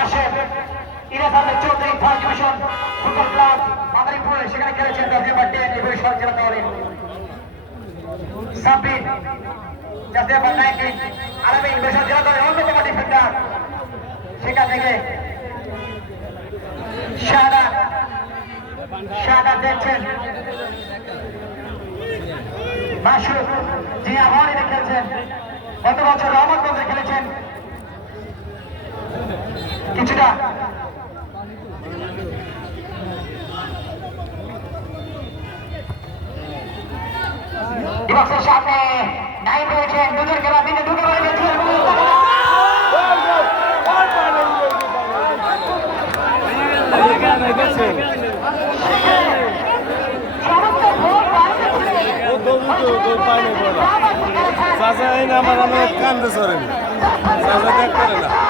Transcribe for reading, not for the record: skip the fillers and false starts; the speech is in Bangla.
পাশে Iraj Ahmed Chowdhury first division football club মাদারীপুরে সেখানে খেলেছেন 10 নম্বর 10 এই বরিশাল জেলা দলের সাব্বির জাতীয় নম্বর 19 আরামিন বরিশাল জেলা দলের অন্যতম ডিফেন্ডার সেখান থেকে শাহাদাত দেখছেন মাসুদ যিনি আবাহনীতে খেলছেন গত বছর রহমতগঞ্জে খেলেছেন কিছুটা ডিবক্সের সামনে নাইম রয়েছেন দুজন খেলা তিনটে ঢুকে পড়ে গেছিলেন চাচা এই আমার কান্দে সরেনি চাচা দেখ করে না